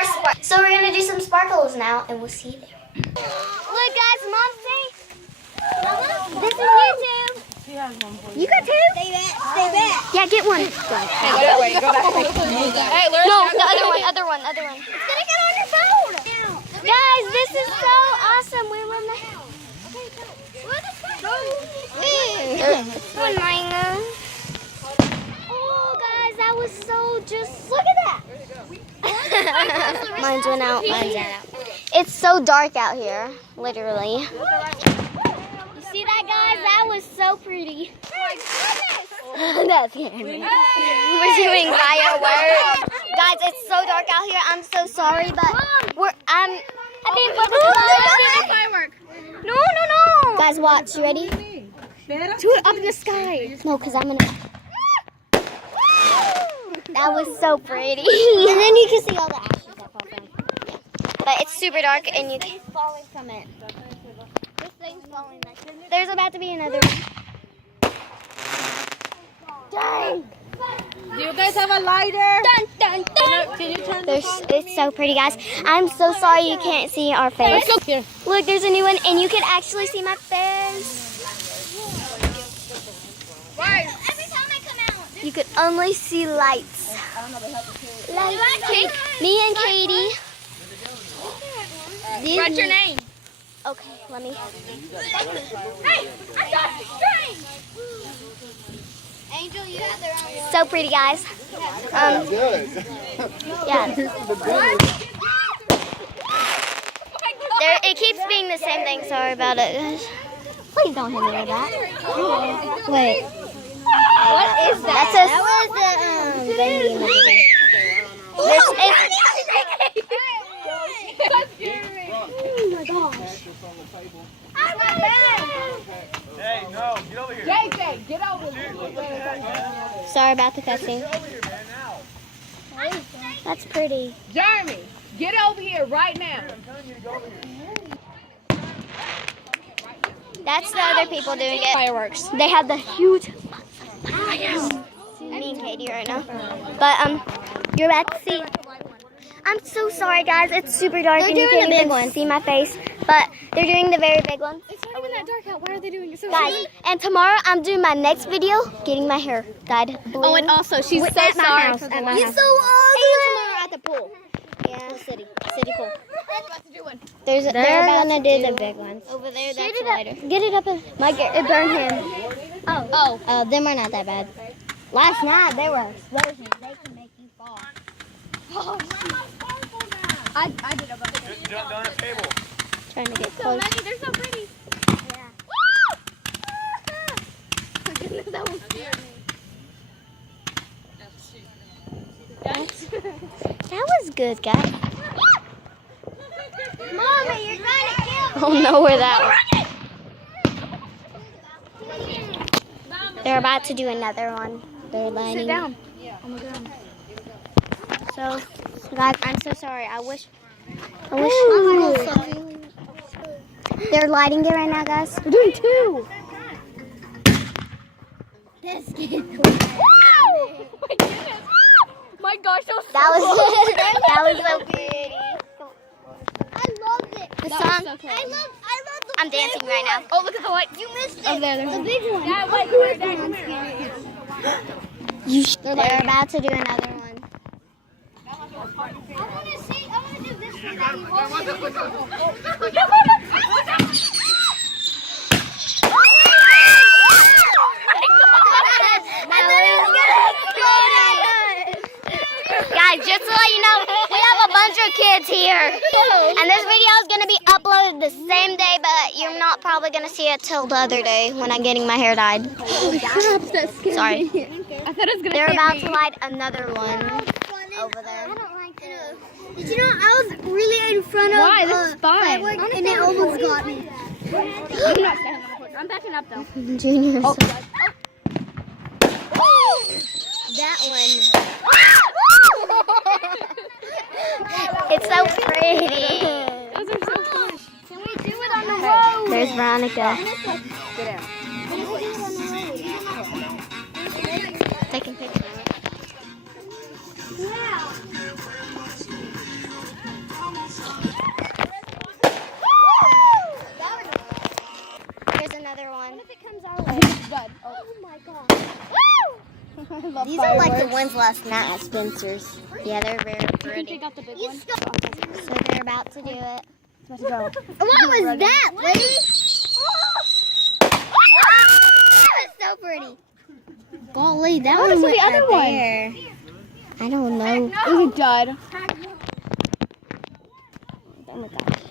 more sparkles. So we're gonna do some sparkles now, and we'll see you there. Look, guys, Mom say, this is YouTube. You got two? Stay back. Yeah, get one. Hey, go that way. Go that way. Hey, learn. No, the other one. It's gonna get on your phone. Guys, this is so awesome. We were in the house. Oh, guys, that was so just. Look at that. Mine's went out. It's so dark out here, literally. You see that, guys? That was so pretty. That's scary. We're doing fireworks. Guys, it's so dark out here. I'm so sorry, but I didn't put the firework. No. Guys, watch. You ready? Do it up in the sky. No, because I'm gonna. That was so pretty. And then you can see all the ashes that fall from. But it's super dark and you can falling from it. This thing's falling. There's about to be another one. Dang! Do you guys have a lighter? Dun, dun, dun. Can you turn It's so pretty, guys. I'm so sorry you can't see our face. Here. Look, there's a new one, and you can actually see my face. Why? Every time I come out, you could only see lights. Me and Katie. What's your name? Okay, let me. Hey, I got the string. Angel, you have the wrong one. So pretty, guys. Yeah. It keeps being the same thing. Sorry about it, guys. Please don't hit me with that. Wait. What is that? That was the baby movie. Oh my gosh. Hey, no, get over here. JJ, get over here. Sorry about the cussing. That's pretty. Jeremy, get over here right now. That's the other people doing it. Fireworks. They have the huge. Me and Katie right now. But you're about to see. I'm so sorry, guys. It's super dark and you can't even see my face. But they're doing the very big one. It's not even that dark out. Why are they doing it so Guys, and tomorrow I'm doing my next video, getting my hair dyed blue. Oh, and also, she's so sorry. You're so ugly. tomorrow at the pool. Yeah. City pool. They're gonna do the big ones. Over there, That's the lighter. Get it up. It burned him. Oh, them are not that bad. Last night they were explosions. They can make you fall. I did a bunch. Jump down a table. Trying to get close. They're so pretty. Yeah. That was scary. That was good, guys. Mommy, you're gonna kill Oh no, where that was. They're about to do another one. They're lighting. Sit down. So, guys, I'm so sorry. I wish. They're lighting it right now, guys. We're doing two. Oh my goodness. My gosh, that was so That was cool. that was so pretty. I loved it. The That song. was so cool. I love the I'm dancing right now. Oh, look at the light. You missed it. Over there. The big one. Dad, wait, come here, Dad, come here. They're about to do another one. I want to do this Guys, just to let you know, we have a bunch of kids here. And this video is going to be uploaded the same day, but you're not probably going to see it till the other day when I'm getting my hair dyed. Sorry. I thought it was going to They're about to light another one over there. Did you know I was really in front of Why? This is fun. firework and it almost got me. I'm not standing on the porch. I'm backing up though. Junior. That one. It's so pretty. Those are so fun. Can we do it on the road? There's Veronica. Get out. Taking pictures. like the ones last night at Spencer's. Yeah, they're very You can pretty. take out the big one. So they're about to do it. Let's go. What was that, lady? That was so pretty. Golly, that What one is went the other right one? there. I don't know. It's a dud. Oh my gosh.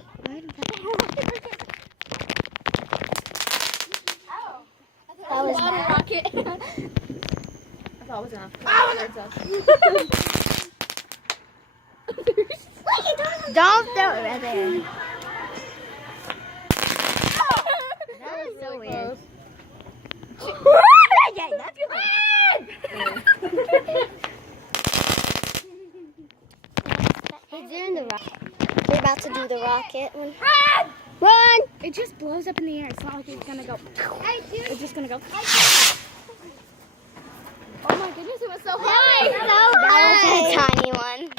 That was bad. rocket. I thought it was enough. Don't throw it right there. That was so weird. He's doing the rocket. They're about to do the rocket one. Run! It just blows up in the air. It's not like it's gonna go. It's just gonna go. Oh my goodness, it was so high! That was a tiny one.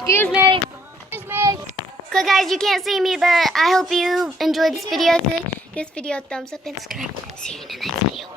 Excuse me. So guys, you can't see me, but I hope you enjoyed this video. Give this video a thumbs up and subscribe. See you in the next video.